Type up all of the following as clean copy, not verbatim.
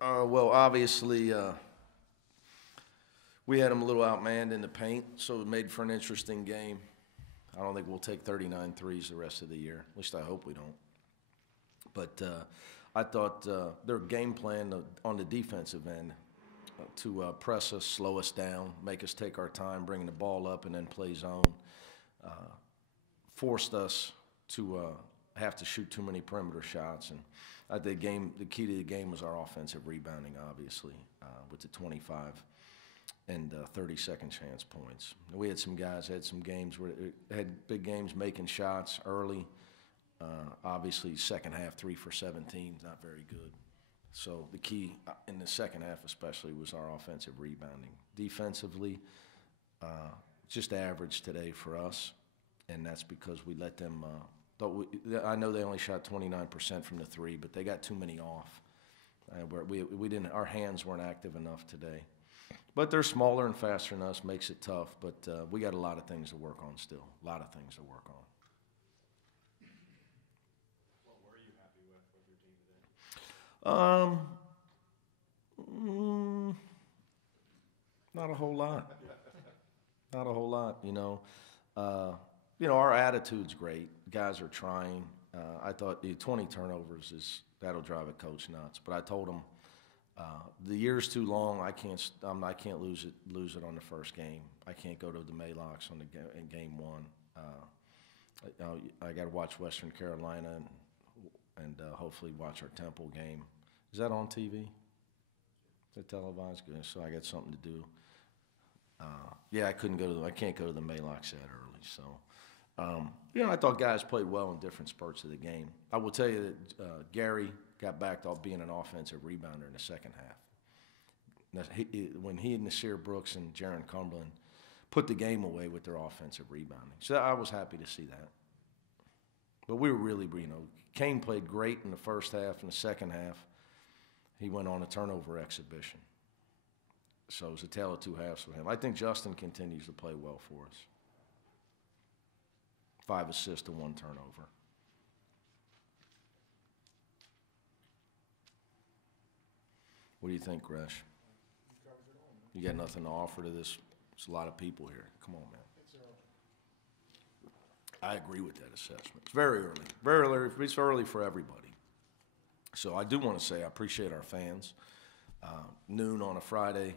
Well, obviously, we had them a little outmanned in the paint, so it made for an interesting game. I don't think we'll take 39 threes the rest of the year. At least I hope we don't. But I thought their game plan on the defensive end to press us, slow us down, make us take our time, bringing the ball up and then play zone, forced us to have to shoot too many perimeter shots. And I think the key to the game was our offensive rebounding, obviously, with the 25 and 30-second chance points. We had some guys had some games where had big games making shots early. Obviously, second half 3 for 17, not very good. So the key in the second half, especially, was our offensive rebounding. Defensively, just average today for us, and that's because we let them. I know they only shot 29% from the three, but they got too many off. We didn't. Our hands weren't active enough today. But they're smaller and faster than us, makes it tough. But we got a lot of things to work on still. A lot of things to work on. What were you happy with your team today? Not a whole lot. Not a whole lot. Our attitude's great. Guys are trying. I thought the 20 turnovers that'll drive a coach nuts. But I told them. The year's too long. I can't lose it on the first game. I can't go to the Maylocks in game one. I got to watch Western Carolina and hopefully watch our Temple game. Is that on TV? Is that televised? Good. So I got something to do. I can't go to the Maylocks that early. So, I thought guys played well in different spurts of the game. I will tell you that Gary got back to being an offensive rebounder in the second half. When he and Nasir Brooks and Jaron Cumberland put the game away with their offensive rebounding. So I was happy to see that. But we were really, Kane played great in the first half. In the second half, he went on a turnover exhibition. So it was a tale of two halves with him. I think Justin continues to play well for us. 5 assists to 1 turnover. What do you think, Gresh? You got nothing to offer to this? There's a lot of people here. Come on, man. I agree with that assessment. It's very early. Very early. It's early for everybody. So I do want to say I appreciate our fans. Noon on a Friday.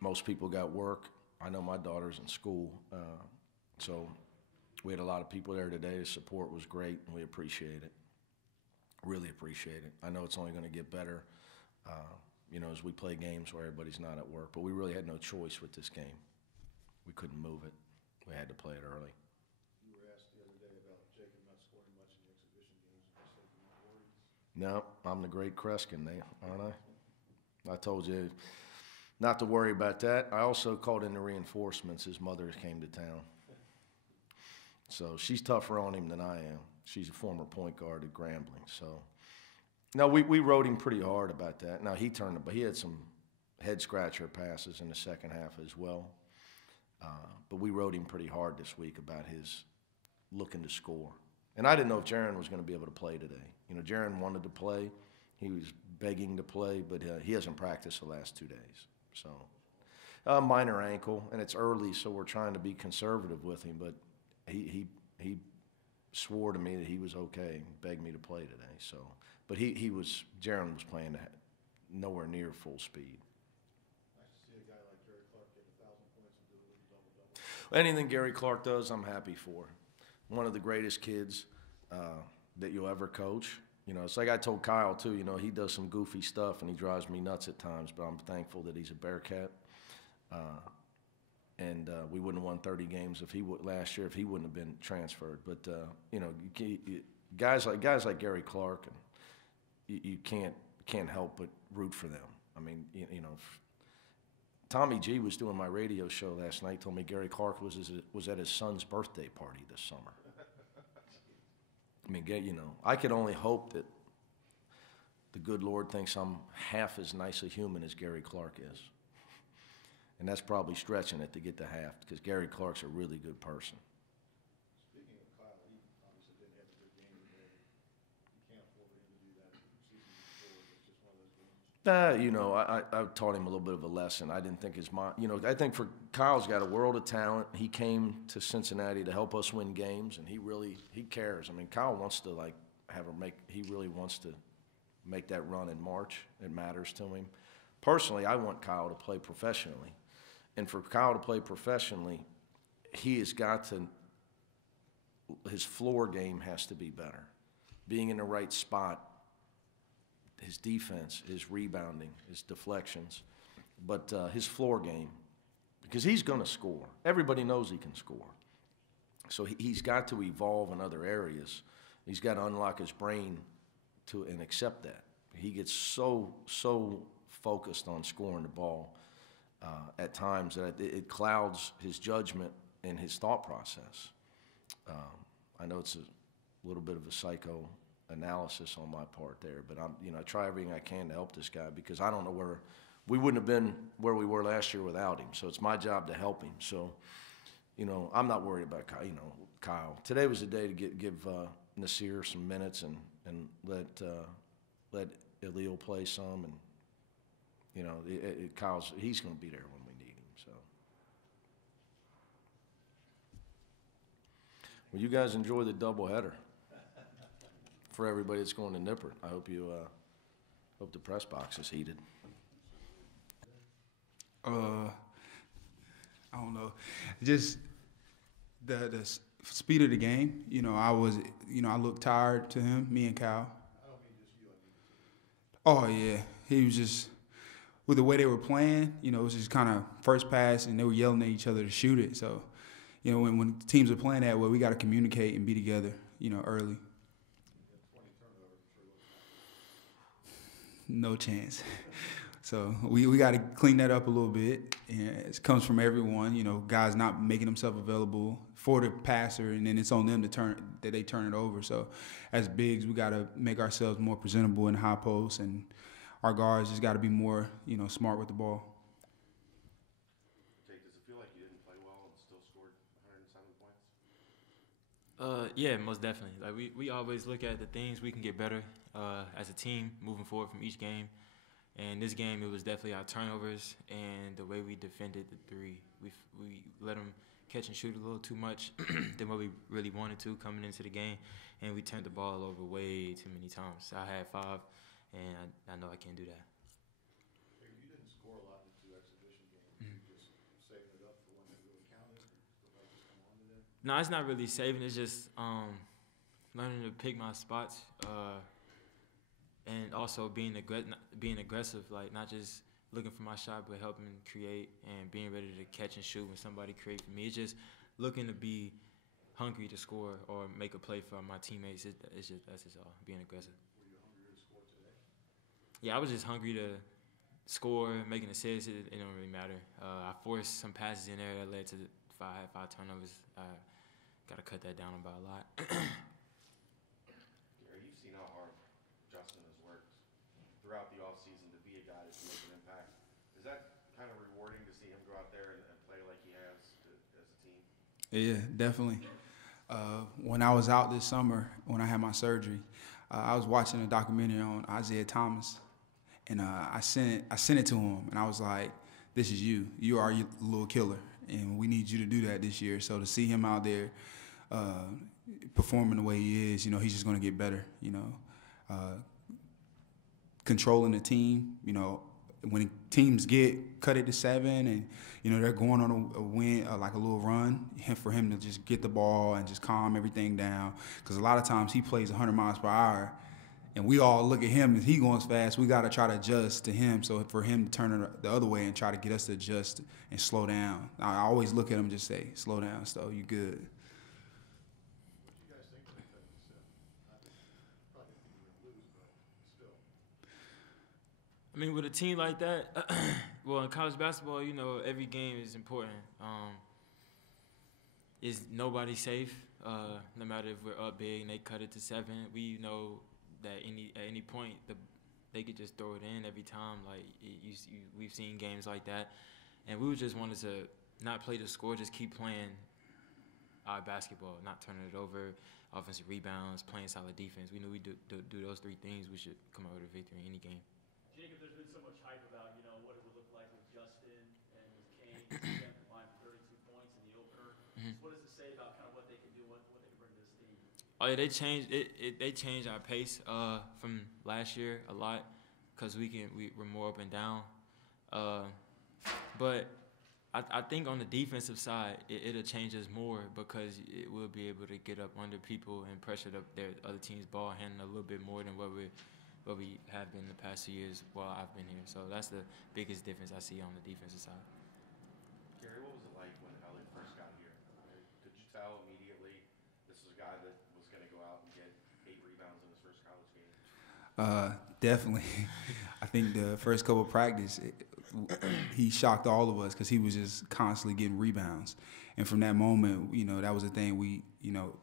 Most people got work. I know my daughter's in school. So we had a lot of people there today. The support was great, and we appreciate it. Really appreciate it. I know it's only going to get better. As we play games where everybody's not at work. But we really had no choice with this game. We couldn't move it. We had to play it early. You were asked the other day about Jacob not scoring much in the exhibition games. You said you're not worried. No, I'm the great Kreskin, aren't I? I told you not to worry about that. I also called in the reinforcements. His mother came to town. So she's tougher on him than I am. She's a former point guard at Grambling, so... No, we rode him pretty hard about that. Now, he had some head-scratcher passes in the second half as well. But we rode him pretty hard this week about his looking to score. And I didn't know if Jaron was going to be able to play today. Jaron wanted to play. He was begging to play, but he hasn't practiced the last 2 days. So, minor ankle, and it's early, so we're trying to be conservative with him. But he swore to me that he was okay and begged me to play today. So. But Jaron was playing at nowhere near full speed. Nice to see a guy like Gary Clark get 1,000 points and do a little double-double. Anything Gary Clark does, I'm happy for. One of the greatest kids that you'll ever coach. It's like I told Kyle, too, he does some goofy stuff and he drives me nuts at times, but I'm thankful that he's a Bearcat. And we wouldn't have won 30 games last year if he wouldn't have been transferred. But, guys like Gary Clark and you can't help but root for them. I mean, Tommy G was doing my radio show last night, told me Gary Clark was at his son's birthday party this summer. I mean, I could only hope that the good Lord thinks I'm half as nice a human as Gary Clark is. And that's probably stretching it to get to half, because Gary Clark's a really good person. Speaking of Kyle, he obviously didn't have a good game today. You can't afford for him to do that. Season before, it's just one of those games. You know, I taught him a little bit of a lesson. I didn't think his mind, you know, I think for Kyle's got a world of talent. He came to Cincinnati to help us win games, and he cares. I mean, Kyle wants to, like, he really wants to make that run in March. It matters to him. Personally, I want Kyle to play professionally. And for Kyle to play professionally, he has got to, his floor game has to be better. Being in the right spot, his defense, his rebounding, his deflections, but his floor game, because he's going to score. Everybody knows he can score. So he's got to evolve in other areas. He's got to unlock his brain and accept that. He gets so focused on scoring the ball at times that it clouds his judgment and his thought process. I know it's a little bit of a psychoanalysis on my part there, but I try everything I can to help this guy, because I don't know we wouldn't have been where we were last year without him. So it's my job to help him. So, you know, I'm not worried about Kyle. Today was the day to give Nasir some minutes and let Elil play some, and you know, he's going to be there when we need him. So, well, you guys enjoy the doubleheader. For everybody that's going to Nippert, I hope hope the press box is heated. I don't know, just the speed of the game. You know, I looked tired to him, me and Kyle. I don't mean just you, I mean the team. Oh yeah, he was just, with the way they were playing. You know, it was just kind of first pass, and they were yelling at each other to shoot it. So, you know, when teams are playing that way, we got to communicate and be together. You know, early. No chance. So we got to clean that up a little bit. And it comes from everyone, you know, guys not making themselves available for the passer, and then it's on them to turn it over. So as bigs, we got to make ourselves more presentable in high posts, and our guards just got to be more, you know, smart with the ball. Jake, does it feel like you didn't play well and still scored 107 points? Yeah, most definitely. Like we always look at the things we can get better as a team moving forward from each game. And this game, it was definitely our turnovers and the way we defended the three. We let them catch and shoot a little too much than what we really wanted to coming into the game, and we turned the ball over way too many times. I had 5, and I know I can't do that. You didn't score a lot in the 2 exhibition games. Mm-hmm. You just saving it up for when it really counted. Did I just come on to them? No, it's not really saving. It's just learning to pick my spots. And also being aggressive, like not just looking for my shot, but helping create and being ready to catch and shoot when somebody creates for me. It's just looking to be hungry to score or make a play for my teammates. That's just all, being aggressive. Were you hungry to score today? Yeah, I was just hungry to score, making assists. It don't really matter. I forced some passes in there that led to 5 turnovers. I got to cut that down by a lot. You've seen how hard Justin has worked throughout the offseason to be a guy that can make an impact. Is that kind of rewarding to see him go out there and play like he has as a team? Yeah, definitely. When I was out this summer, when I had my surgery, I was watching a documentary on Isaiah Thomas, and I sent it to him, and I was like, "This is you. You are your little killer, and we need you to do that this year." So to see him out there performing the way he is, you know, he's just going to get better. You know, controlling the team. You know, when teams get cut it to 7, and you know they're going on a win, like a little run, for him to just get the ball and just calm everything down. Because a lot of times he plays 100 miles per hour, and we all look at him as he going fast. We got to try to adjust to him. So for him to turn it the other way and try to get us to adjust and slow down, I always look at him and just say, "Slow down, Stowe. You good." What do you guys think about that? Probably didn't think you were going to lose, but still. I mean, with a team like that, well, in college basketball, you know, every game is important. Is nobody safe? No matter if we're up big and they cut it to 7, we know that at any point they could just throw it in every time. Like we've seen games like that, and we just wanted to not play the score, just keep playing our basketball, not turning it over, offensive rebounds, playing solid defense. We knew we do those 3 things, we should come out with a victory in any game. Jacob, there's been so much hype about, what it would look like with Justin and with Kane, them combined for 32 points in the opener. So what does it say about kind of what they can do, what they can bring to this team? Oh yeah, they changed it. They changed our pace from last year a lot because we're more up and down. But I think on the defensive side, it'll change us more because it will be able to get up under people and pressure their other team's ball handling a little bit more than what we have been the past 2 years while I've been here. So that's the biggest difference I see on the defensive side. Gary, what was it like when Elliott first got here? Could you tell immediately this was a guy that was going to go out and get 8 rebounds in his first college game? Definitely. I think the first couple of practice, he shocked all of us because he was just constantly getting rebounds. And from that moment, that was the thing.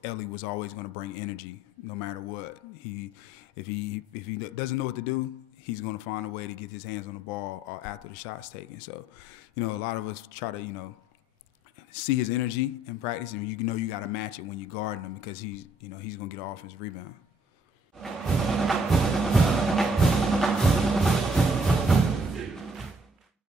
Ellie was always going to bring energy no matter what. If he doesn't know what to do, he's going to find a way to get his hands on the ball after the shot's taken. So, a lot of us try to, see his energy in practice, and you got to match it when you're guarding him because he's going to get an offensive rebound.